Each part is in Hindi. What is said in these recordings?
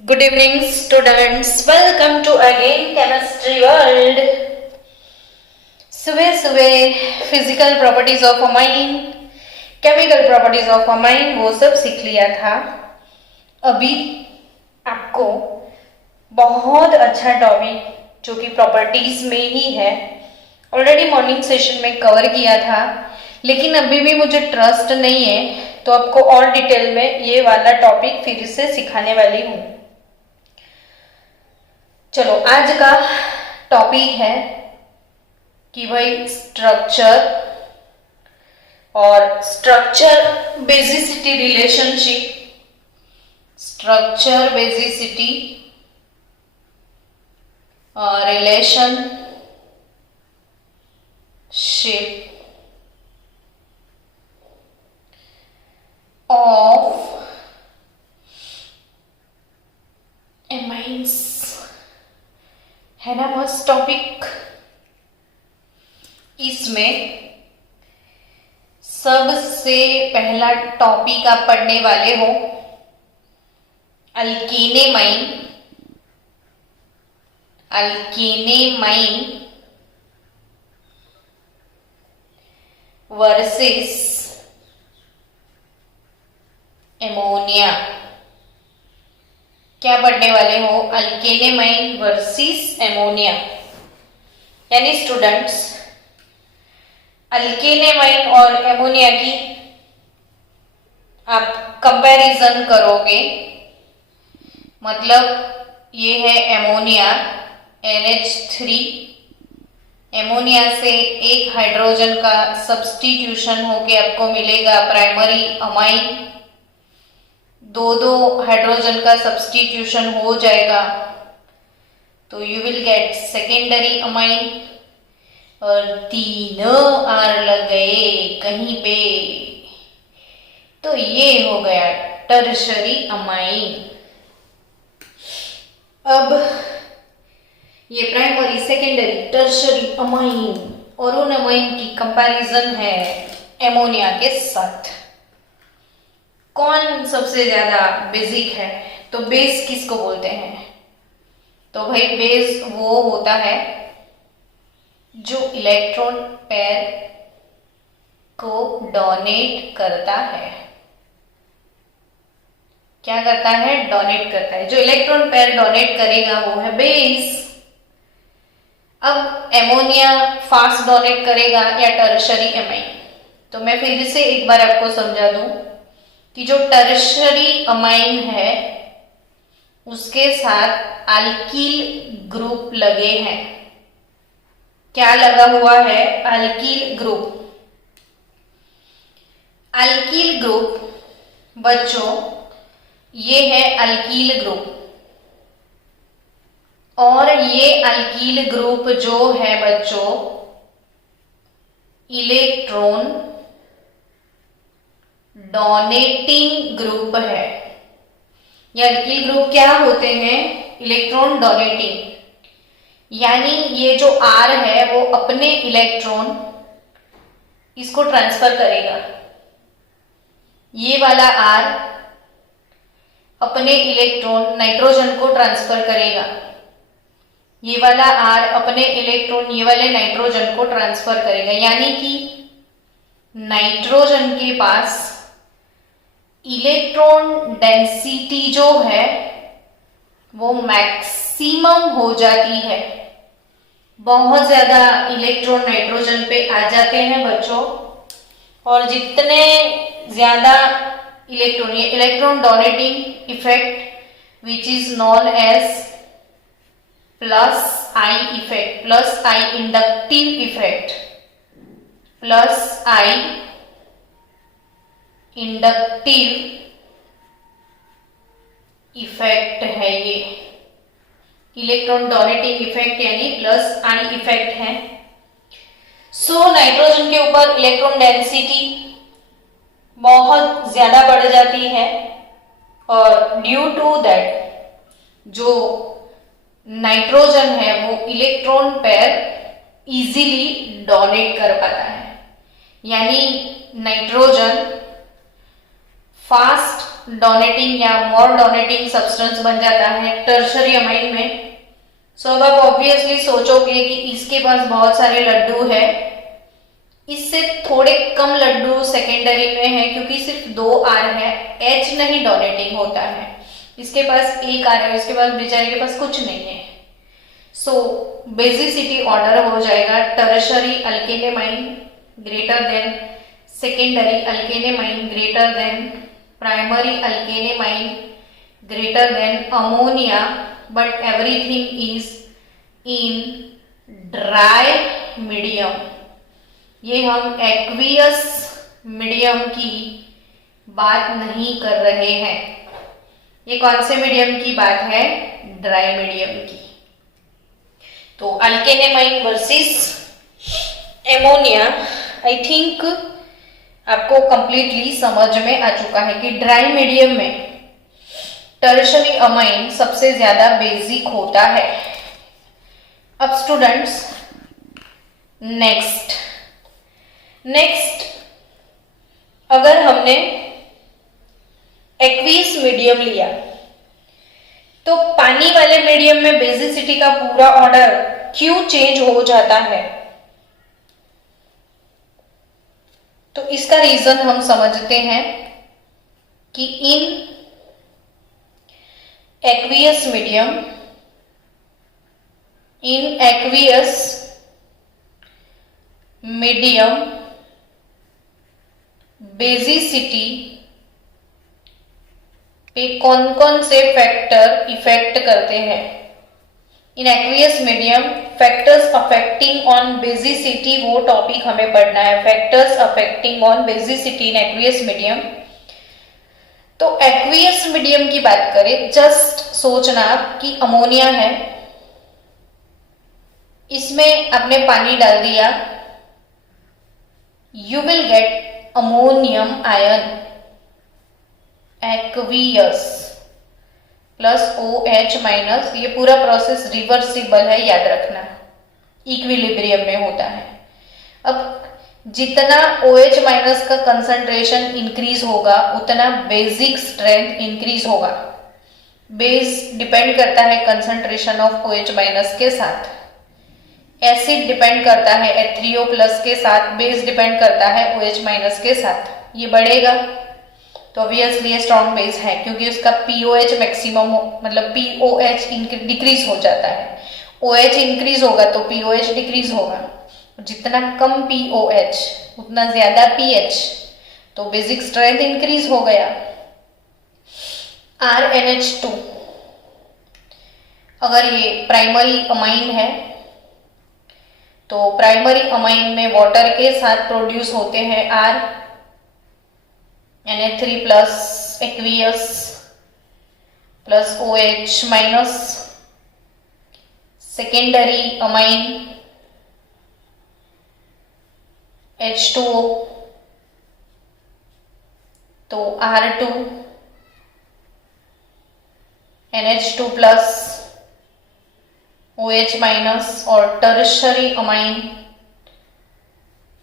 Good evening, students. Welcome to again chemistry world. सुबह सुबह physical properties of amine, chemical properties of amine वो सब सीख लिया था. अभी आपको बहुत अच्छा टॉपिक जो कि प्रॉपर्टीज में ही है, ऑलरेडी मॉर्निंग सेशन में कवर किया था, लेकिन अभी भी मुझे ट्रस्ट नहीं है तो आपको और डिटेल में ये वाला टॉपिक फिर से सिखाने वाली हूँ. चलो आज का टॉपिक है कि भाई स्ट्रक्चर और structure basicity relationship, structure basicity relationship of amines है ना मस्त टॉपिक. इसमें सबसे पहला टॉपिक आप पढ़ने वाले हो अल्केनेमाइन. अल्केनेमाइन वर्सेस एमोनिया. क्या पढ़ने वाले हो? अल्केनेमाइन वर्सेस एमोनिया. यानी स्टूडेंट्स अल्केनेमाइन और एमोनिया की आप कंपैरिजन करोगे. मतलब ये है एमोनिया NH3. एमोनिया से एक हाइड्रोजन का सब्स्टिट्यूशन होके आपको मिलेगा प्राइमरी अमाइन. दो हाइड्रोजन का सब्स्टिट्यूशन हो जाएगा तो you will get secondary amine. और तीनों आर लग गए कहीं पे तो ये हो गया टर्शरी अमाइन. अब ये प्राइमरी सेकेंडरी टर्शरी अमाइन और उन अमाइन की कंपैरिजन है एमोनिया के साथ. कौन सबसे ज्यादा बेसिक है? तो बेस किसको बोलते हैं? तो भाई बेस वो होता है जो इलेक्ट्रॉन पेयर को डोनेट करता है. क्या करता है? डोनेट करता है. जो इलेक्ट्रॉन पेयर डोनेट करेगा वो है बेस. अब एमोनिया फास्ट डोनेट करेगा या टर्शरी अमाइन? तो मैं फिर से एक बार आपको समझा दूं कि जो टर्शरी अमाइन है उसके साथ अल्कील ग्रुप लगे हैं. क्या लगा हुआ है? Alkyl group. अल्कील ग्रुप बच्चों ये है अल्कील ग्रुप. और ये अल्कील ग्रुप जो है बच्चों इलेक्ट्रॉन डोनेटिंग ग्रुप है. ये अल्कील ग्रुप क्या होते हैं? Electron donating. यानी ये जो R है वो अपने इलेक्ट्रॉन इसको ट्रांसफर करेगा. ये वाला R अपने इलेक्ट्रॉन नाइट्रोजन को ट्रांसफर करेगा. ये वाला R अपने इलेक्ट्रॉन ये वाले नाइट्रोजन को ट्रांसफर करेगा. यानी कि नाइट्रोजन के पास इलेक्ट्रॉन डेंसिटी जो है वो मैक्सिमम हो जाती है. बहुत ज्यादा इलेक्ट्रॉन नाइट्रोजन पे आ जाते हैं बच्चों. और जितने ज्यादा इलेक्ट्रॉन, ये electron donating effect which is known as plus I effect, plus I inductive effect, plus I inductive effect है. ये इलेक्ट्रॉन डोनेटिंग इफेक्ट यानी प्लस आई इफेक्ट है. सो नाइट्रोजन के ऊपर इलेक्ट्रॉन डेंसिटी बहुत ज्यादा बढ़ जाती है और ड्यू टू दैट जो नाइट्रोजन है वो इलेक्ट्रॉन पेयर इजीली डोनेट कर पाता है. यानी नाइट्रोजन फास्ट डोनेटिंग या मोर डोनेटिंग सब्सटेंस बन जाता है टर्शरी अमाइन में। सो अब आप ऑब्वियसली सोचोगे कि इसके पास बहुत सारे लड्डू है, इससे थोड़े कम लड्डू सेकेंडरी में है क्योंकि सिर्फ 2 आर है, एच नहीं डोनेटिंग होता है। इसके पास 1 आर है, इसके पास बेचारे के पास कुछ नहीं है। सो बेसिसिटी ऑर्डर हो जाएगा tertiary alkanamine greater than secondary alkanamine greater than primary alkanamine greater than ammonia, but everything is in dry medium. ये हम एक्वियस मीडियम की बात नहीं कर रहे हैं, ये कौन से मीडियम की बात है? ड्राई मीडियम की। तो अल्केनेमाइन वर्सेस एमोनिया आई थिंक आपको कंप्लीटली समझ में आ चुका है कि ड्राई मीडियम में टर्शरी अमाइन सबसे ज्यादा बेसिक होता है। अब स्टूडेंट्स नेक्स्ट अगर हमने एक्वियस मीडियम लिया तो पानी वाले मीडियम में बेसिसिटी का पूरा ऑर्डर क्यों चेंज हो जाता है? तो इसका रीजन हम समझते हैं कि इन एक्वियस मीडियम बेसिसिटी पे कौन कौन से फैक्टर इफेक्ट करते हैं? In aqueous medium factors affecting on basicity, वो टॉपिक हमें पढ़ना है, factors affecting on basicity in aqueous medium. तो एक्वियस मीडियम की बात करें, जस्ट सोचना कि अमोनिया है, इसमें आपने पानी डाल दिया, you will get ammonium ion aqueous plus OH minus. ये पूरा प्रोसेस रिवर्सिबल है, याद रखना, इक्विलिब्रियम में होता है। अब जितना OH माइनस का कंसंट्रेशन इंक्रीज होगा उतना बेसिक स्ट्रेंथ इंक्रीज होगा। बेस डिपेंड करता है कंसंट्रेशन ऑफ OH माइनस के साथ, एसिड डिपेंड करता है H3O प्लस के साथ, बेस डिपेंड करता है OH माइनस के साथ। ये बढ़ेगा तो ऑब्वियसली ये स्ट्रॉन्ग बेस है क्योंकि उसका pOH मैक्सिमम मतलब pOH डिक्रीज हो जाता है, OH इंक्रीज होगा तो pOH डिक्रीज होगा। जितना कम pOH उतना ज्यादा pH, तो बेसिक स्ट्रेंथ इंक्रीज हो गया। RNH2 अगर ये प्राइमरी अमाइन है तो प्राइमरी अमाइन में वाटर के साथ प्रोड्यूस होते हैं R Na3 plus aqueous plus OH minus. Secondary amine H2O तो R2 NH2 plus OH minus और tertiary amine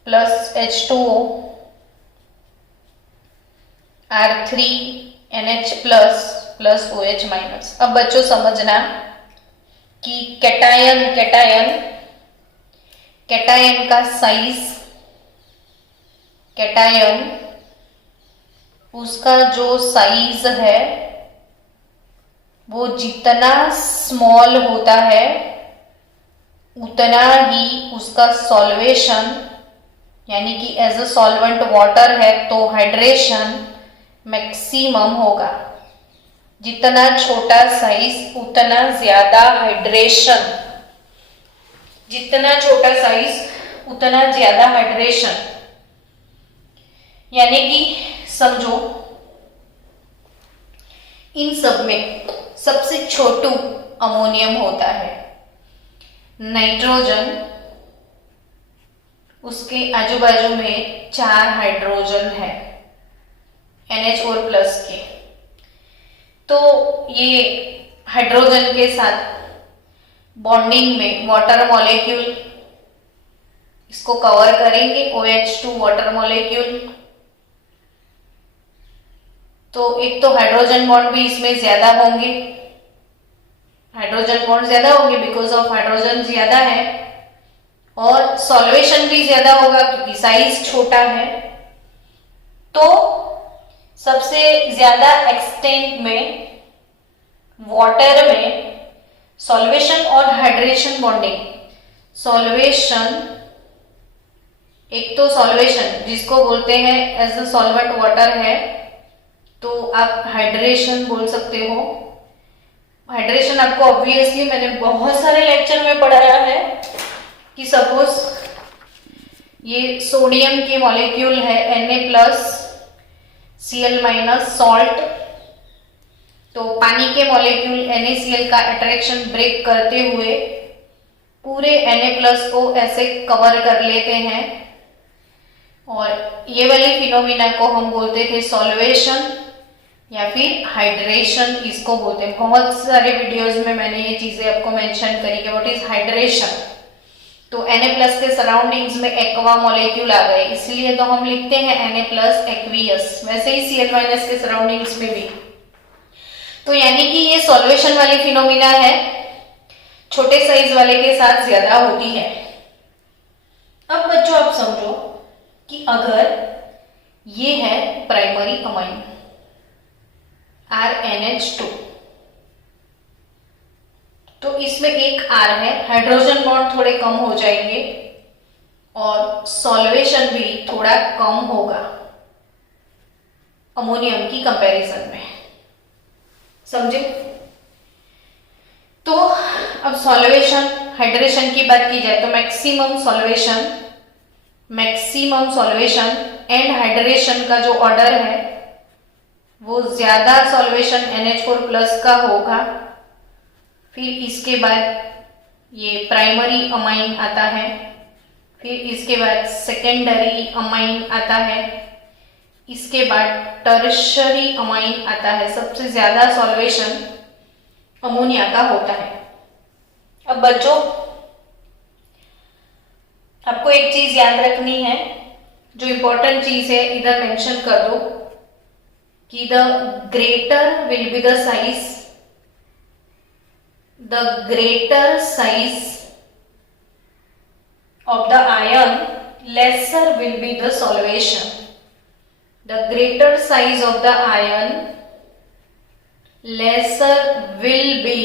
plus H2O R3 NH plus plus OH minus. अब बच्चों समझना कि कैटायन का साइज, कैटायन उसका जो साइज है वो जितना स्मॉल होता है उतना ही उसका सॉल्वेशन, यानी कि एज अ सॉल्वेंट वाटर है तो हाइड्रेशन मैक्सिमम होगा। जितना छोटा साइज उतना ज्यादा हाइड्रेशन, जितना छोटा साइज उतना ज्यादा हाइड्रेशन। यानी कि समझो इन सब में सबसे छोटू अमोनियम होता है, नाइट्रोजन, उसके आजू बाजू में 4 हाइड्रोजन है NH4 प्लस के। तो ये हाइड्रोजन के साथ बॉन्डिंग में वाटर मॉलिक्यूल इसको कवर करेंगे, OH2 वाटर मॉलिक्यूल तो एक तो हाइड्रोजन बॉन्ड भी इसमें ज्यादा होंगे, हाइड्रोजन बॉन्ड ज्यादा होंगे बिकॉज ऑफ हाइड्रोजन ज्यादा है, और सॉल्वेशन भी ज्यादा होगा क्योंकि साइज छोटा है। तो सबसे ज्यादा एक्सटेंट में वाटर में सॉल्वेशन और हाइड्रेशन बॉन्डिंग, सॉल्वेशन, एक तो सॉल्वेशन जिसको बोलते हैं एज अ सॉल्वेंट वाटर है, तो आप हाइड्रेशन बोल सकते हो। हाइड्रेशन आपको ऑब्वियसली मैंने बहुत सारे लेक्चर में पढ़ाया है कि सपोज ये सोडियम के मॉलिक्यूल है Na+Cl- सॉल्ट, तो पानी के मॉलिक्यूल NaCl का अट्रैक्शन ब्रेक करते हुए पूरे Na+ को ऐसे कवर कर लेते हैं, और ये वाले फिनोमिना को हम बोलते थे सॉल्वेशन या फिर हाइड्रेशन इसको बोलते हैं। बहुत सारे वीडियोस में मैंने ये चीजें आपको मेंशन करी कि व्हाट इज हाइड्रेशन। तो Na+ के सराउंडिंग्स में एक्वा मॉलिक्यूल आ गए, इसलिए तो हम लिखते हैं Na+ एक्वियस, वैसे ही Cl- के सराउंडिंग्स में भी। तो यानी कि ये सॉल्वेशन वाली फिनोमिना है, छोटे साइज वाले के साथ ज्यादा होती है। अब बच्चों आप समझो कि अगर ये है प्राइमरी अमाइन RNH2, तो इसमें एक R है, हाइड्रोजन बॉन्ड थोड़े कम हो जाएंगे और सॉल्वेशन भी थोड़ा कम होगा अमोनियम की कंपैरिजन में, समझे? तो अब सॉल्वेशन हाइड्रेशन की बात की जाए तो मैक्सिमम सॉल्वेशन एंड हाइड्रेशन का जो ऑर्डर है वो ज्यादा सॉल्वेशन NH4+ का होगा, फिर इसके बाद ये प्राइमरी अमाइन आता है, फिर इसके बाद सेकेंडरी अमाइन आता है, इसके बाद टर्शरी अमाइन आता है। सबसे ज्यादा सॉल्वेशन अमोनिया का होता है। अब बच्चों आपको एक चीज याद रखनी है, जो इंपॉर्टेंट चीज है इधर मेंशन कर दो कि the greater will be the size of the ion, lesser will be the solvation. The greater size of the ion, lesser will be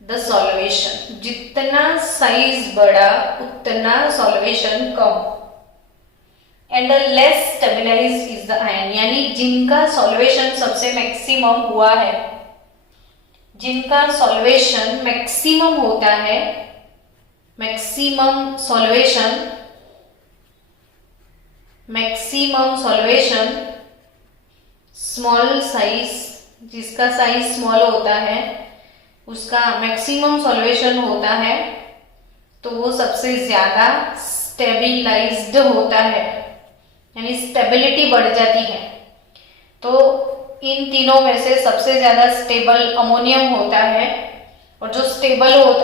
the solvation. जितना साइज बड़ा उतना solvation come. And the less stabilized is the ion, यानी जिनका सॉल्वेशन सबसे मैक्सिमम हुआ है, जिनका सॉल्वेशन मैक्सिमम होता है, मैक्सिमम सॉल्वेशन स्मॉल साइज, जिसका साइज स्मॉल होता है उसका मैक्सिमम सॉल्वेशन होता है, तो वो सबसे ज्यादा स्टेबिलाइज्ड होता है, यानी स्टेबिलिटी बढ़ जाती है। तो इन तीनों में से सबसे ज्यादा स्टेबल अमोनियम होता है, और जो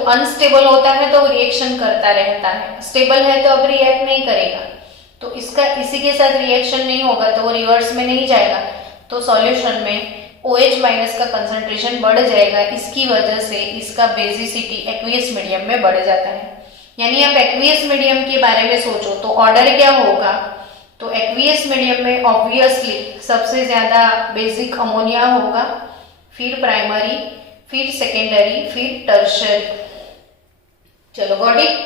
अनस्टेबल होता है तो रिएक्शन करता रहता है, स्टेबल है तो अब रिएक्ट नहीं करेगा, तो इसका इसी के साथ रिएक्शन नहीं होगा तो वो रिवर्स में नहीं जाएगा, तो सॉल्यूशन में OH- का कंसंट्रेशन बढ़ जाएगा। इसकी वजह से इसका बेसिसिटी एक्वियस मीडियम में बढ़ जाता है। यानी आप एक्वियस मीडियम के बारे में सोचो तो ऑर्डर क्या होगा, तो एक्वियस मीडियम में ऑब्वियसली सबसे ज्यादा बेसिक अमोनिया होगा, फिर प्राइमरी, फिर सेकेंडरी, फिर टर्शरी। चलो गॉट इट।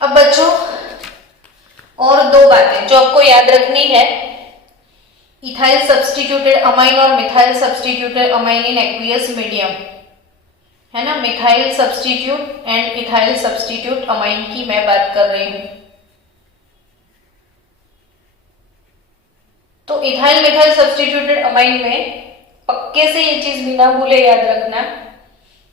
अब बच्चों और दो बातें जो आपको याद रखनी है, इथाइल सब्स्टिट्यूटेड अमाइन और methyl substituted amine in aqueous medium, है ना। Methyl substitute and ethyl substitute amine की मैं बात कर रही हूं। तो इथाइल मिथाइल सब्स्टिट्यूटेड अमाइन में पक्के से ये चीज बिना भूले याद रखना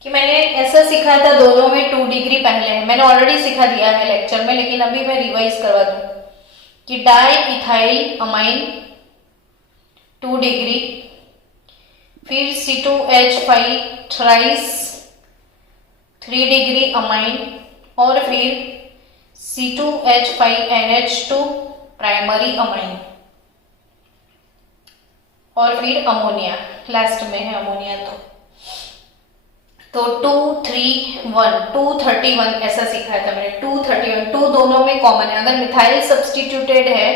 कि मैंने ऐसा सिखाया था, दोनों में 2 डिग्री पहले है, मैंने ऑलरेडी सिखा दिया है लेक्चर में, लेकिन अभी मैं रिवाइज करवा दूं कि डाई इथाइल अमाइन 2 डिग्री, फिर C2H5 थ्राइस 3 डिग्री अमाइन, और फिर C2H5NH2 प्राइमरी अमाइन। और फिर अमोनिया लास्ट में है अमोनिया। तो 231 231 ऐसा सिखाया था मैंने, 231 2 दोनों में कॉमन है। अगर मिथाइल सब्स्टिट्यूटेड है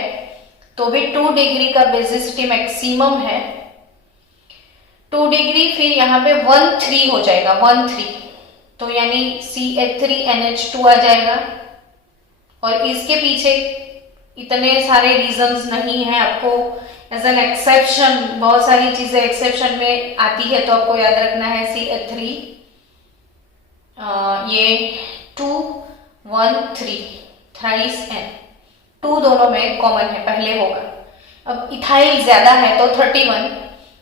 तो भी 2 डिग्री का बेसिसिटी मैक्सिमम है, 2 डिग्री। फिर यहाँ पे 13 हो जाएगा, 13 तो यानी CH3NH2 आ जाएगा। और इसके पीछे इतने सारे रीजंस नहीं है, आपको एज एन एक्सेप्शन बहुत सारी चीजें एक्सेप्शन में आती है, तो आपको याद रखना है CH3 ये 213 थ्राइस N 2 दोनों में कॉमन है, पहले होगा। अब इथाइल ज्यादा है तो 31,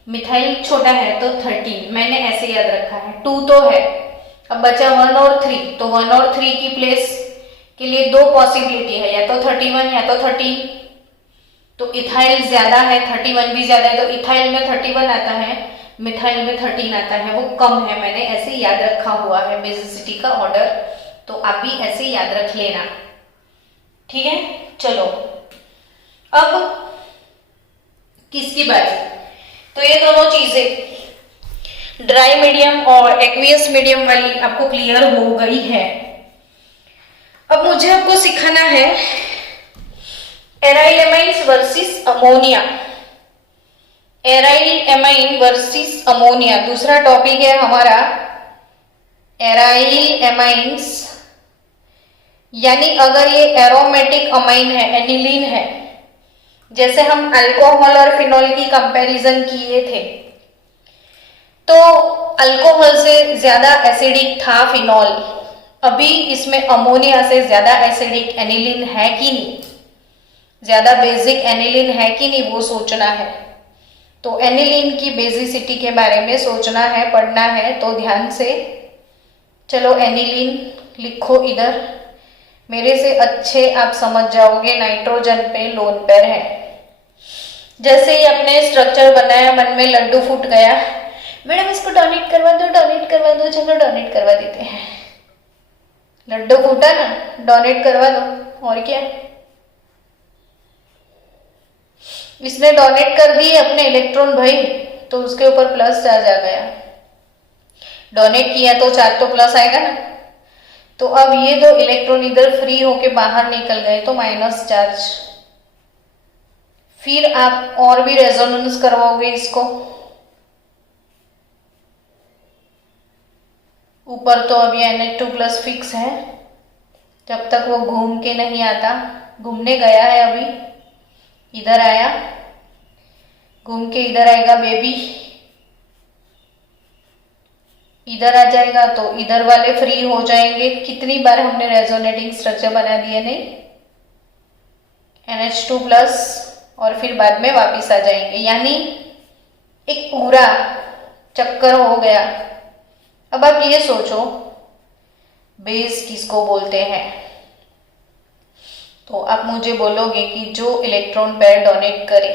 मिथाइल छोटा है तो 13, मैंने ऐसे याद रखा है। 2 तो है, अब बचा 1 और 3, तो 1 और 3 की प्लेस के लिए 2 पॉसिबिलिटी है, या तो 31 या तो 13। तो इथाइल ज्यादा है, 31 भी ज्यादा है, तो इथाइल में 31 आता है, मिथाइल में 13 आता है, वो कम है। मैंने ऐसे याद रखा हुआ है बेसिसिटी का ऑर्डर, तो आप भी ऐसे याद रख लेना, ठीक है। चलो अब किसकी बारी, तो ये दोनों चीजें ड्राई मीडियम और एक्वियस मीडियम वाली आपको क्लियर हो गई है। अब मुझे आपको सिखाना है aryl amines versus ammonia, aryl amine versus ammonia दूसरा टॉपिक है हमारा। एराइल एमाइन्स यानी अगर ये एरोमेटिक अमाइन है, एनिलीन है, जैसे हम अल्कोहल और फिनॉल की कंपैरिजन किए थे, तो अल्कोहल से ज्यादा एसिडिक था फिनॉल, अभी इसमें अमोनिया से ज्यादा एसिडिक एनिलीन है कि नहीं, ज्यादा बेसिक एनिलीन है कि नहीं, वो सोचना है। तो एनिलीन की बेसिसिटी के बारे में सोचना है, पढ़ना है, तो ध्यान से चलो एनिलीन लिखो इधर, मेरे से अच्छे आप समझ जाओगे। नाइट्रोजन पे लोन पेयर है, जैसे ही अपने स्ट्रक्चर बनाया मन में लड्डू फूट गया, मैडम इसको डोनेट करवा दो, डोनेट करवा दो, चलो डोनेट करवा देते हैं। लड्डू फूटा ना, डोनेट करवा दो, और क्या। इसने डोनेट कर दिए अपने इलेक्ट्रॉन भाई, तो उसके ऊपर प्लस चार्ज आ गया। डोनेट किया तो चार्ज तो प्लस आएगा ना। तो अब ये दो इलेक्ट्रॉन इधर फ्री होके बाहर निकल गए तो माइनस चार्ज। फिर आप और भी रेजोनेंस करवाओगे इसको, ऊपर तो अब ये NH2+ फिक्स है, जब तक वो घूम के नहीं आता। घूमने गया है अभी, इधर आया, घूम के इधर आएगा बेबी, इधर आ जाएगा तो इधर वाले फ्री हो जाएंगे। कितनी बार हमने रेजोनेटिंग स्ट्रक्चर बना दिए, नहीं, NH2+ और फिर बाद में वापिस आ जाएंगे, यानी एक पूरा चक्कर हो गया। अब आप ये सोचो बेस किसको बोलते हैं, तो आप मुझे बोलोगे कि जो इलेक्ट्रॉन पेयर डोनेट करे।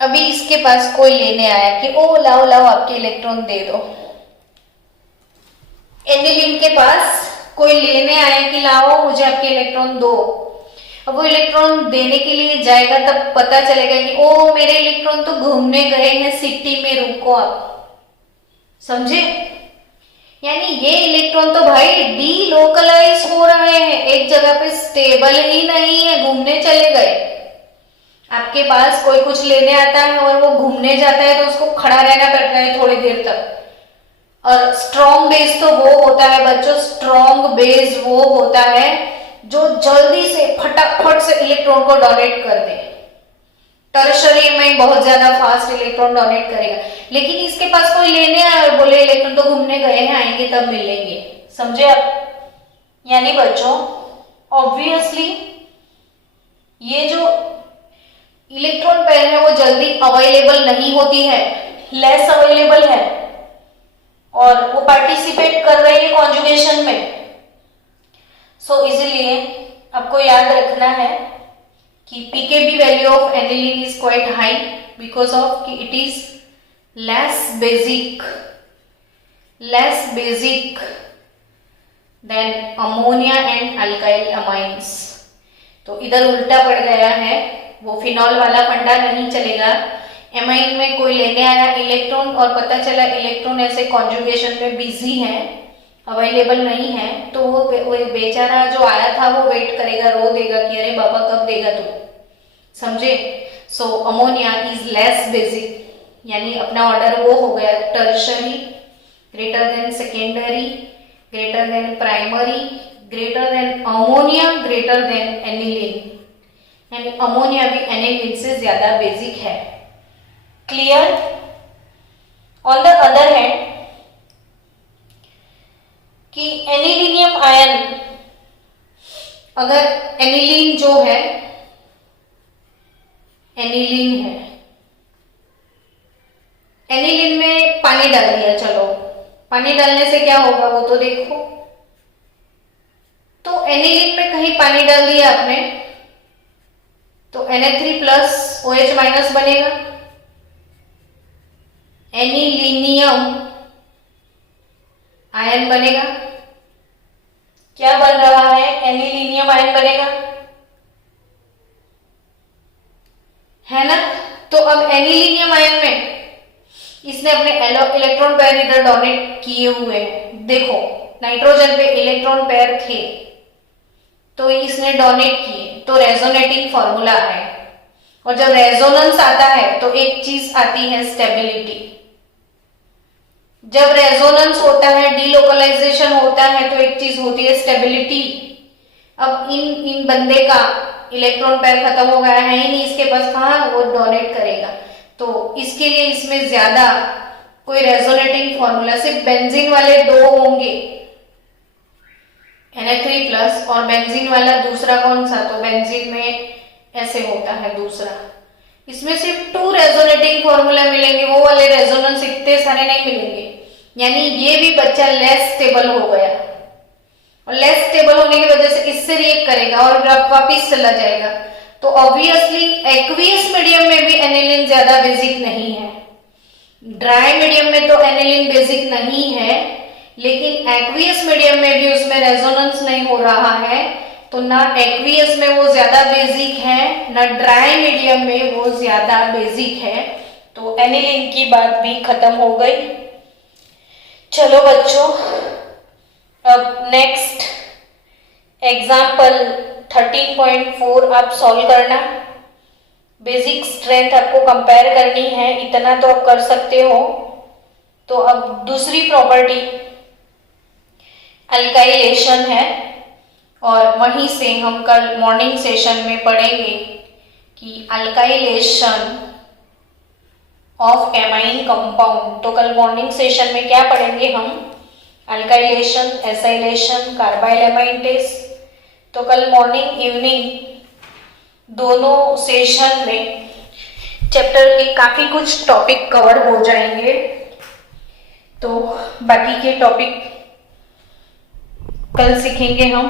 अभी इसके पास कोई लेने आया कि ओ लाओ लाओ आपके इलेक्ट्रॉन दे दो, एनिलीन के पास कोई लेने आया कि लाओ मुझे आपके इलेक्ट्रॉन दो। अब वो इलेक्ट्रॉन देने के लिए जाएगा, तब पता चलेगा कि ओ मेरे इलेक्ट्रॉन तो घूमने गए हैं सिटी में, रुको आप, समझे। यानी ये इलेक्ट्रॉन तो भाई डीलोकलाइज हो रहे हैं, एक जगह पे स्टेबल ही नहीं है, घूमने चले गए। आपके पास कोई कुछ लेने आता है और वो घूमने जाता है, तो उसको खड़ा रहना पड़ता है थोड़ी देर तक। और स्ट्रॉन्ग बेस तो वो होता है बच्चों, स्ट्रॉन्ग बेस वो होता है जो जल्दी से फटाफट से इलेक्ट्रॉन को डोनेट कर दे। टर्शरी एमाइन बहुत ज्यादा फास्ट इलेक्ट्रॉन डोनेट करेगा, लेकिन इसके पास कोई लेने आया और बोले इलेक्ट्रॉन तो घूमने गए हैं, आएंगे तब मिलेंगे, समझे आप। यानी बच्चों ऑब्वियसली ये जो इलेक्ट्रॉन पेयर है वो जल्दी अवेलेबल नहीं होती है, लेस अवेलेबल है, और वो पार्टिसिपेट कर रही है कॉन्जुगेशन में। सो इसीलिए आपको याद रखना है कि pKb value of aniline is quite high because of कि it is less basic than ammonia and alkyl amines. तो इधर उल्टा पड़ गया है, वो फिनॉल वाला फंडा नहीं चलेगा एमाइन में कोई लेने आया इलेक्ट्रॉन और पता चला इलेक्ट्रॉन ऐसे कॉन्जुगेशन में बिजी है, अवेलेबल नहीं है, तो वो बेचारा जो आया था वो वेट करेगा, रो देगा कि अरे बाबा कब देगा तू, समझे। सो अमोनिया इज लेस बेसिक, यानी अपना ऑर्डर वो हो गया tertiary, greater than secondary, greater than primary, greater than ammonia, greater than aniline, यानी अमोनिया भी एनिलीन से ज्यादा बेसिक है। Clear. On the other hand कि एनिलीनियम आयन, अगर एनिलीन जो है, एनिलीन है, एनिलीन में पानी डाल दिया, चलो पानी डालने से क्या होगा वो तो देखो। तो एनिलीन में कहीं पानी डाल दिया आपने तो Na3+ OH- बनेगा, एनिलीनियम आयन बनेगा। क्या बन रहा है? एनिलीनियम आयन बनेगा, है ना। तो अब एनिलीनियम आयन में इसने अपने इलेक्ट्रॉन पेयर इधर डोनेट किए हुए हैं। देखो नाइट्रोजन पे इलेक्ट्रॉन पेयर थे तो इसने डोनेट किए, तो रेजोनेटिंग फॉर्मूला है। और जब रेजोनेंस आता है तो एक चीज आती है स्टेबिलिटी। जब रेजोनेंस होता है, डीलोकलाइजेशन होता है, तो एक चीज होती है स्टेबिलिटी। अब इन बंदे का इलेक्ट्रॉन पेयर खत्म हो गया है ही नहीं इसके पास, कहाँ वो डोनेट करेगा। तो इसके लिए इसमें ज्यादा कोई रेजोनेटिंग फॉर्मूला, सिर्फ बेंजीन वाले दो होंगे, Na3+ और बेंजीन वाला दूसरा कौन सा, तो बेंजीन में ऐसे होता है दूसरा। इसमें सिर्फ 2 रेजोनेटिंग फॉर्मूला मिलेंगे, वो वाले रेजोनेंस इतने सारे नहीं मिलेंगे। यानी ये भी बच्चा लेस स्टेबल हो गया, और लेस स्टेबल होने की वजह से इससे रिएक्ट करेगा और वापिस चला जाएगा। तो ऑब्वियसली एक्वियस मीडियम में भी एनिलीन ज्यादा बेसिक नहीं है। ड्राई मीडियम में तो एनिलीन बेसिक नहीं है, लेकिन एक्वियस मीडियम में भी उसमें रेजोनेंस नहीं हो रहा है, तो ना एक्वियस में वो ज्यादा बेसिक है, ना ड्राई मीडियम में वो ज्यादा बेसिक है। तो एनिलीन की बात भी खत्म हो गई। चलो बच्चों, अब नेक्स्ट एग्जाम्पल 13.4 आप सॉल्व करना। बेसिक स्ट्रेंथ आपको कंपेयर करनी है, इतना तो आप कर सकते हो। तो अब दूसरी प्रॉपर्टी अल्काइलेशन है, और वहीं से हम कल मॉर्निंग सेशन में पढ़ेंगे कि अल्काइलेशन ऑफ एमाइन कंपाउंड। तो कल मॉर्निंग सेशन में क्या पढ़ेंगे हम? Alkylation, acylation, carbyl amine test. तो कल मॉर्निंग इवनिंग दोनों सेशन में चैप्टर के काफी कुछ टॉपिक कवर हो जाएंगे। तो बाकी के टॉपिक कल सीखेंगे हम।